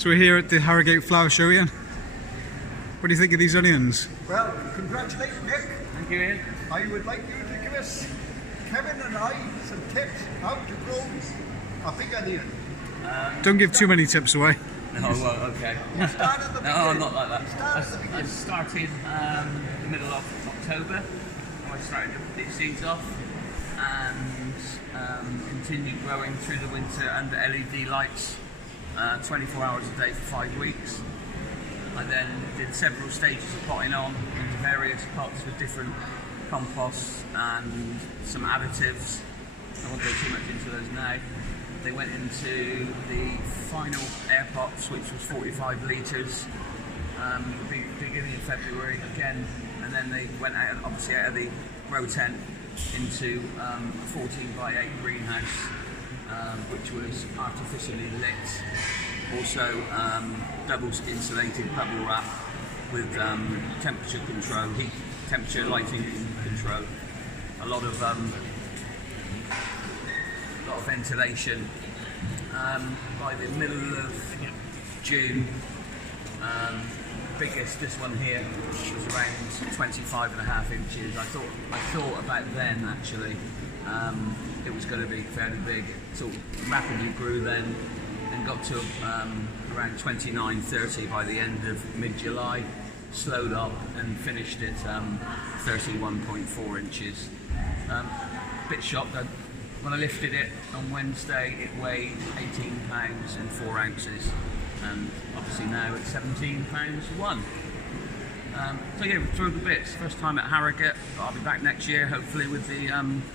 So we're here at the Harrogate Flower Show, Ian. What do you think of these onions? Well, congratulations, Nick. Thank you, Ian. I would like you to give us, Kevin and I, some tips how to grow a big onion. Don't give too many tips away. No, well, okay. You start at the No, I'm not like that. I beginning. started the middle of October. I started to put seeds off and continued growing through the winter under LED lights, 24 hours a day for 5 weeks. I then did several stages of potting on into various pots with different composts and some additives. I won't go too much into those now. They went into the final air pots, which was 45 litres, beginning of February again, and then they went out, obviously out of the grow tent into a 14 by 8 greenhouse, which was artificially lit. Also double insulated bubble wrap with temperature control, heat, temperature, lighting control, a lot of ventilation. By the middle of June, biggest, this one here, was around 25.5 inches. I thought about then actually it was going to be fairly big. It sort of rapidly grew then and got to around 29-30 by the end of mid-July, slowed up and finished at 31.4 inches. Bit shocked. When I lifted it on Wednesday, it weighed 18 pounds and 4 ounces, and obviously now it's 17 pounds 1. So yeah, we've thrown the bits. First time at Harrogate, but I'll be back next year, hopefully with the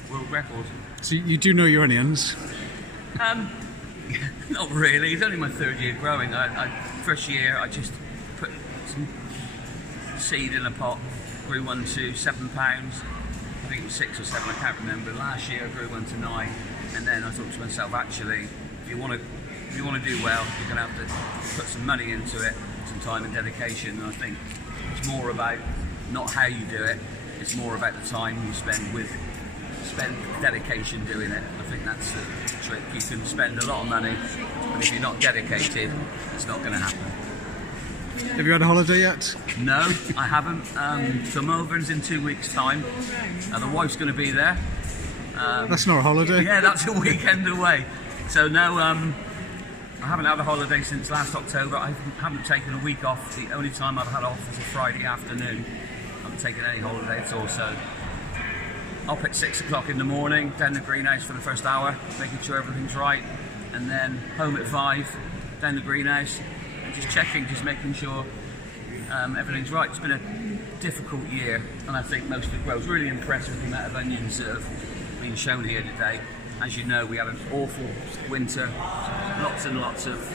world record. So you do know your onions? Not really. It's only my 3rd year growing. First year, I just put some seed in a pot, grew one to £7. I think it was 6 or 7, I can't remember. Last year I grew one to 9, and then I thought to myself, actually, if you want to do well, you're going to have to put some money into it, some time and dedication. And I think it's more about not how you do it; it's more about the time you spend dedication doing it. I think that's the trick. You can spend a lot of money, but if you're not dedicated, it's not going to happen. Have you had a holiday yet? No, I haven't. So Melbourne's in 2 weeks' time. The wife's going to be there. That's not a holiday. Yeah, that's a weekend away. So no, I haven't had a holiday since last October. I haven't taken a week off. The only time I've had off was a Friday afternoon. I haven't taken any holiday at all. So up at 6 o'clock in the morning, down the greenhouse for the first hour, making sure everything's right, and then home at 5, down the greenhouse. Just checking, just making sure everything's right. It's been a difficult year, and I think most of the growers really impressed with the amount of onions that have been shown here today. As you know, we had an awful winter, lots and lots of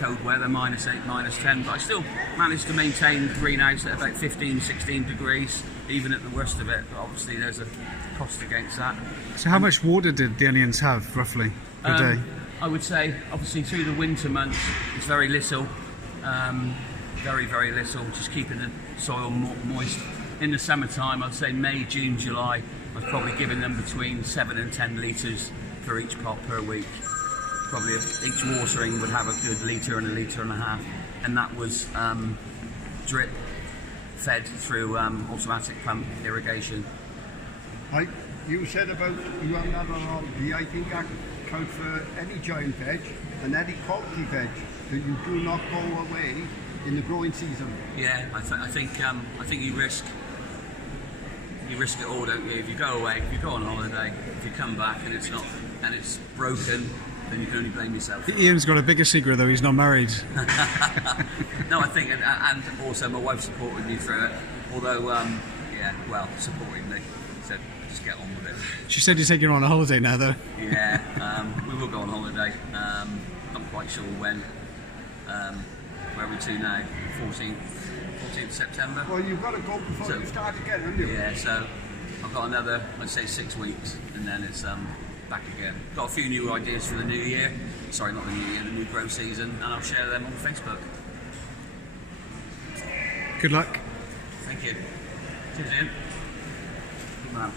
cold weather, -8, -10, but I still managed to maintain the greenhouse at about 15-16 degrees, even at the worst of it. But obviously there's a cost against that. So how much water did the onions have, roughly, per day? I would say, obviously, through the winter months, it's very little, very, very little, just keeping the soil moist. In the summertime, I'd say May, June, July, I was probably giving them between 7 and 10 litres for each pot per week. Probably each watering would have a good litre and a litre and a half, and that was drip fed through automatic pump irrigation. You said about you haven't had an holiday. I think that counts for any giant veg and any quality veg that you do not go away in the growing season. Yeah, I think you risk it all, don't you? If you go away, if you go on holiday, if you come back and it's broken, then you can only blame yourself. Ian's got a bigger secret though, he's not married. No, I think, and also my wife supported me through it, although, supporting me, said just get on with it. She said you're taking her on a holiday now though. Yeah, we will go on holiday, not quite sure when. Where are we to now? 14th September. Well, you've got to go before you start again, haven't you? Yeah, so I've got another, let's say 6 weeks, and then it's back again. Got a few new ideas for the new year. Sorry, not the new year, the new grow season, and I'll share them on Facebook. Good luck. Thank you. Cheers, Ian. Good man.